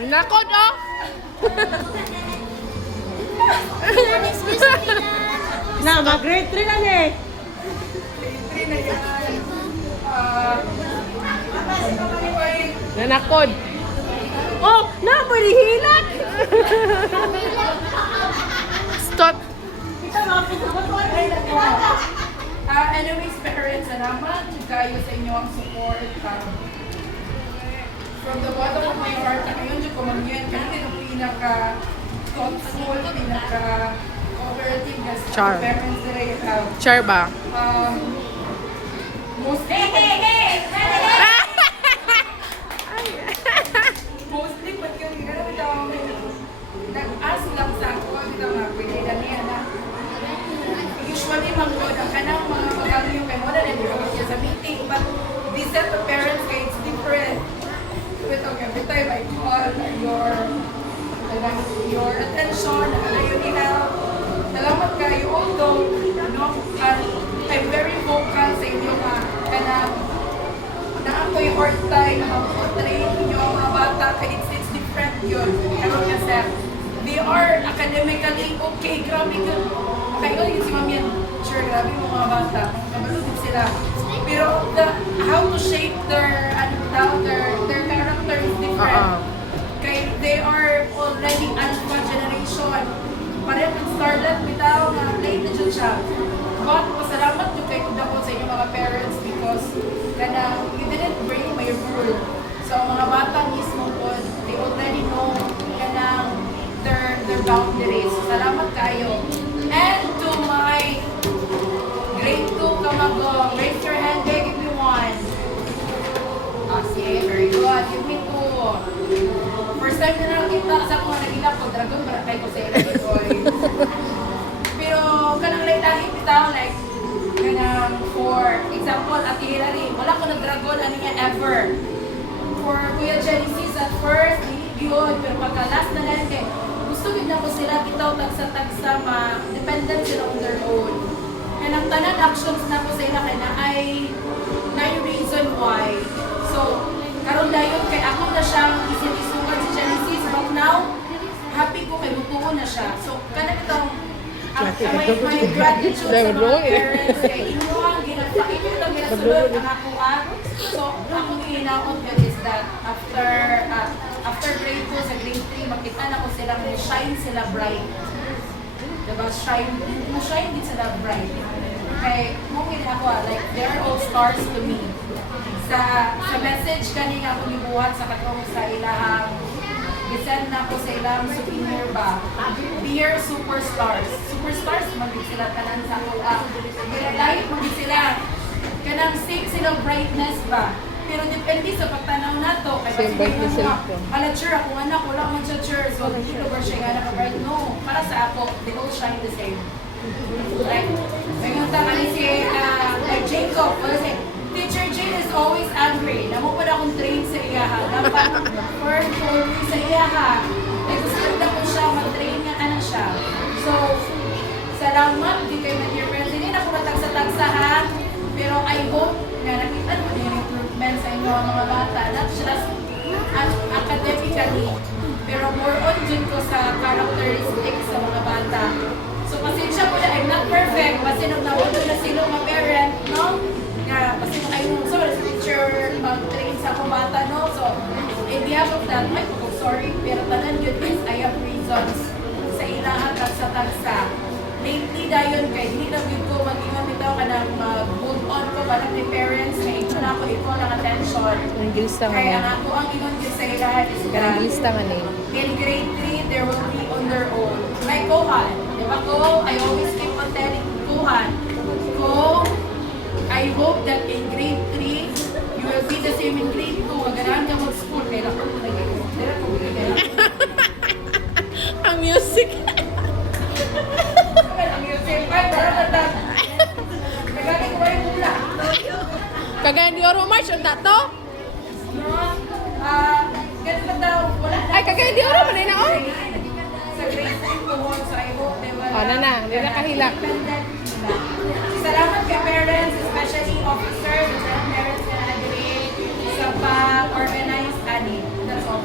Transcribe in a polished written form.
Nakod, oh! Na, mag-grade 3 na eh. Nanakod. Oh, na, pwede hilat. Stop. Anyways, parents, salamat kayo sa inyong support. From the bottom of my heart, ngayon dyan ko mag-yan. Kasi ito pinaka-thoughtful, pinaka-cooperative na sa Char. parents that I have. Char ba? Mostly, mostly, pag yung nag-ask lang sa ako, ito nga, pwede na niya na. Usually, manggod, ang kanang mga magamit kay mo na nag-ibig sa meeting, but this set of parents, kaya it's different. With every time I call your attention, yun nila, salamat kayo, although, I'm very vocal sa inyo nga, na ako yung hard time, mag-train nyo ang mga bata, kaya it's different yun. Pero kasi, they are academically okay, grabe ka. Kaya yun si Mami yan, sure, grabe yung mga bata, nabalugin sila. Pero how to shape their character is different. Kaya they are already alpha generation. Pareho ng Starlet, bitaw na late na dyan siya. But pasalamat yung kayo ko sa inyong mga parents because you didn't bring my rule. So mga bata mismo po, they already know their boundaries. So, salamat kayo. And to my grade 2 kamagong, raise your hand big if you want. Sige, very good. Give me 2. First time na nakita sa mga nagilak ko, dragon, barakay ko sa ilang boy. Pero, kanang lahi bitaw, like, for example, Ate Hilary, wala ko nag-dragon, ano niya, ever. For Kuya Genesis, at first, yun, pero pagka last na lang, gusto din ako sila bitaw, tagsa-tagsa, dependent sila on their own. And ang tanan actions na ko sa ila kay na yung reason why. So, karon dayon kay ako na siyang isinisugan si Genesis, but now, happy ko kay mutuo na siya. So, kanang itong my gratitude sa mga parents kay inyo ang inyo lang ginasulod ang ako So, akong inaon ko is that after grade 2 sa grade 3, makita na ko silang shine sila bright. Diba? Shine din sila bright. Kaya, mungkin ako, like, they're all stars to me. Sa message kanina ako libuhat sa katong sa ilahang gisend na ko sa ilang souvenir ba. Dear superstars. Superstars, magiging sila tanan sa ako. Pero light, magiging sila. Kanang same silang brightness ba. Pero depende sa pagtanaw na to. Kaya brightness sila to. Sure, ako anak, wala man siya sure. So, dito ba siya nga naka-bright? No. Para sa ako, they all shine the same. Right? May ngunta ka ni si like Jacob. Kasi, Teacher Jane is always angry. Namo pa na akong train sa iyaha. Dapat first always sa iyaha. Eh, gusto ko siya, mag-train nga ka na siya. So, salamat. Di kayo na dear friends. Hindi na ako matagsa-tagsa ha. Pero I hope na nakita mo yung improvement sa inyo ang mga bata. Not just academically, pero more on dun ko sa characteristics sa mga bata. So, pasensya po na, I'm not perfect. Pasinog na wala na sila mga parent, no? Kasi I'm sorry, sa teacher, mag-train sa mga bata, no? So, in behalf of that, I'm sorry, pero tanan yun is, I have reasons sa ilahat at sa tagsa. Lately, dayon kay hindi na ko mag-ingat ito ka na mag-move on ko ba ng parents na ito na ako ito ng attention. Ang gilista nga Kaya na. nga ako ang ingon ko sa ilahat is Ang that gilista nga na in grade 3, they will be on their own. Like Kohan, di ba ko? I always keep on telling Kohan, Ko, I hope that in grade 3, you will be the same in grade 2. Maganahan ka mag-school. Kaya ako po nag-iwan. Dira ko bigay. Ang music. Ang music. Ay, parang nagdag. Nagani ko ba yung hula? Kagaya ni Oro March, ang dato? No? Ganun lang daw. Wala na. Ay, kagaya ni Oro, manay na oh. Sa grade 3 po, so I hope they will. Hindi na kahilak. Salamat kay parents, especially officers, and parents na agree sa pag-organize ani. That's all.